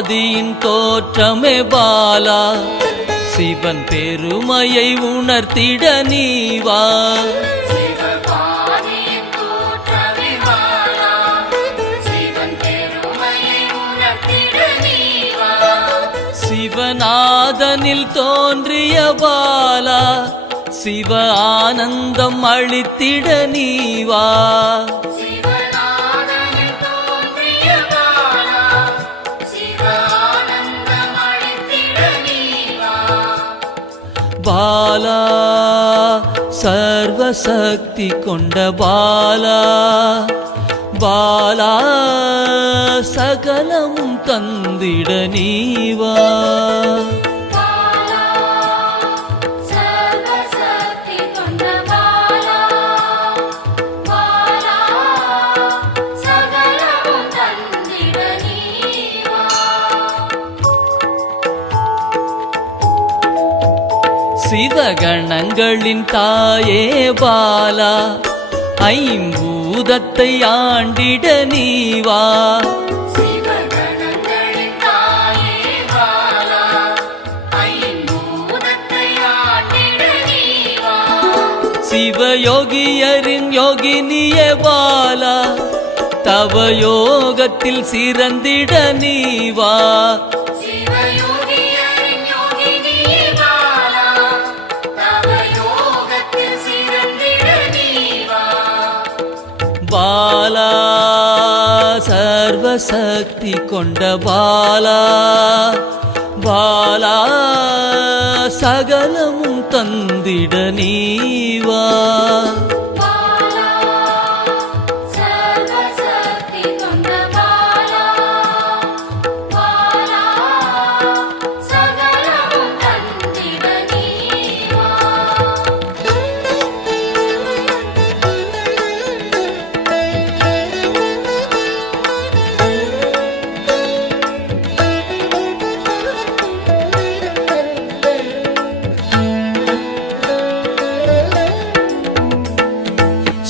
ஆதியின் தோற்றமே பாலா, சிவன் பெருமையை உணர்த்திட நீவா. சிவநாதனில் தோன்றிய பாலா, சிவ ஆனந்தம் அளித்திட நீவா. பாலா சர்வசக்தி கொண்ட பாலா, பாலா சகலமும் தந்திட நீவா. சிவகணங்களின் தாயே பாலா, ஐம்பூதத்தை ஆண்டிட நீவா. சிவயோகியரின் யோகினியே பாலா, தவ யோகத்தில் சிறந்திட நீவா. பாலா சர்வசக்தி கொண்ட பாலா, பாலா சகலமும் தந்திட நீவா.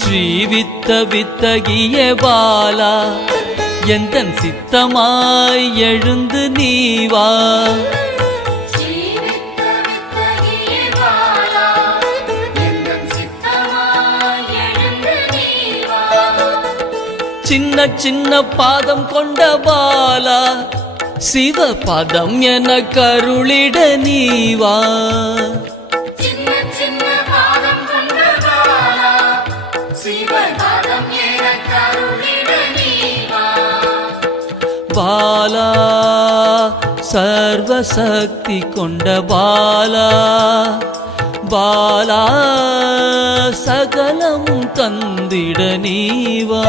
ஸ்ரீவித்த வித்தகிய பாலா, எந்தன் சித்தமாய் எழுந்து நீவா. சின்ன சின்ன பாதம் கொண்ட பாலா, சிவ பதம் என கருளிட நீவா. பாலா சர்வசக்தி கொண்ட பாலா, பாலா சகலமும் தந்திட நீவா.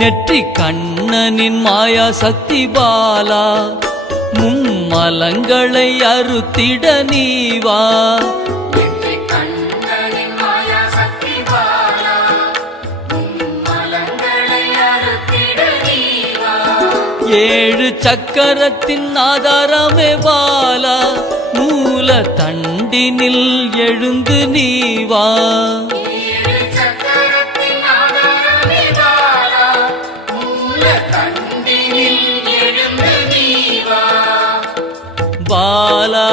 நெற்றி கண்ணனின் மாயா சக்தி பாலா, மும்மலங்களை அறுத்திட நீவா. ஏழு சக்கரத்தின் ஆதாரமே பாலா, மூல தண்டினில் எழுந்து நீவா. பாலா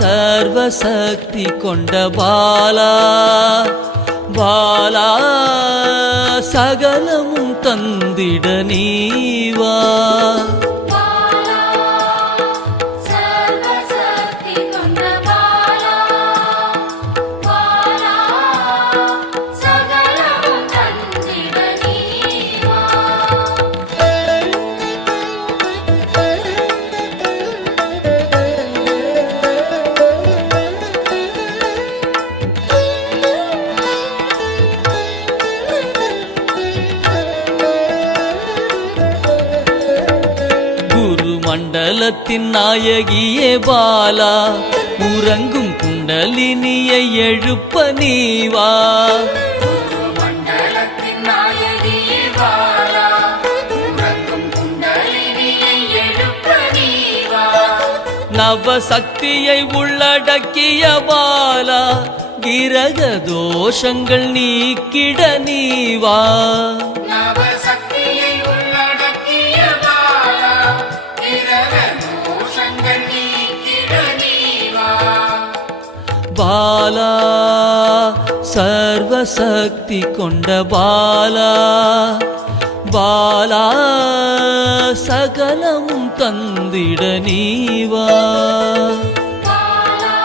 சர்வசக்தி கொண்ட பாலா, பாலா சகலமும் தந்திட நீவா. மண்டலத்தின் நாயகியே பாலா, உறங்கும் குண்டலினியை எழுப்ப நீவா. மண்டலத்தின் நாயகியே பாலா, நவசக்தியை உள்ளடக்கிய பாலா கிரக தோஷங்கள் நீக்கிட நீவா நவசக்தியை உள்ளடக்கிய பாலா கிரக தோஷங்கள் நீக்கிட நீவா பாலா சர்வசக்தி கொண்ட பாலா பாலா சகலமும் தந்திட நீவா பாலா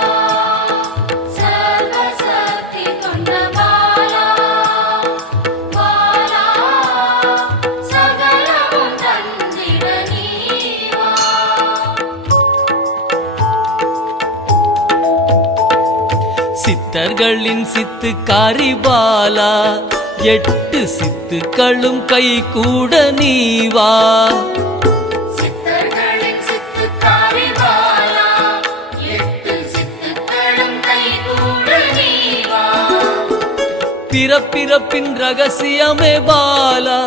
சர்வசக்தி கொண்ட பாலா பாலா சகலமும் தந்திட நீவா சித்தர்களின் சித்துக்காரி பாலா 8 சித்துக்களும் கை கூட நீவா சித்தர்களின் சித்துக்காரி பாலா 8 சித்துக்களும் கைகூட நீவா பிறப்பிறப்பின் ரகசியமே பாலா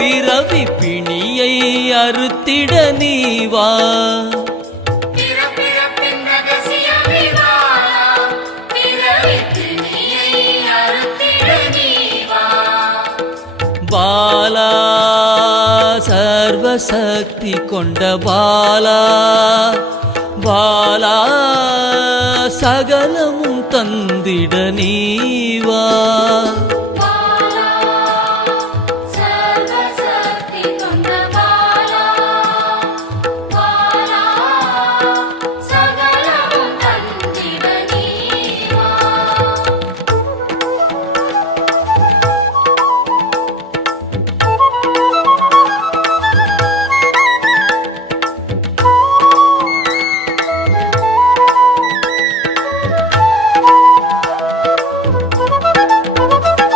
பிறவி பிணியை அறுத்திட நீவா பிறப்பிறப்பின் ரகசியமே பாலா பிறவி பிணியை அறுத்திட நீவா பாலா சர்வசக்தி கொண்ட பாலா பாலா சகலமும் தந்திட நீவா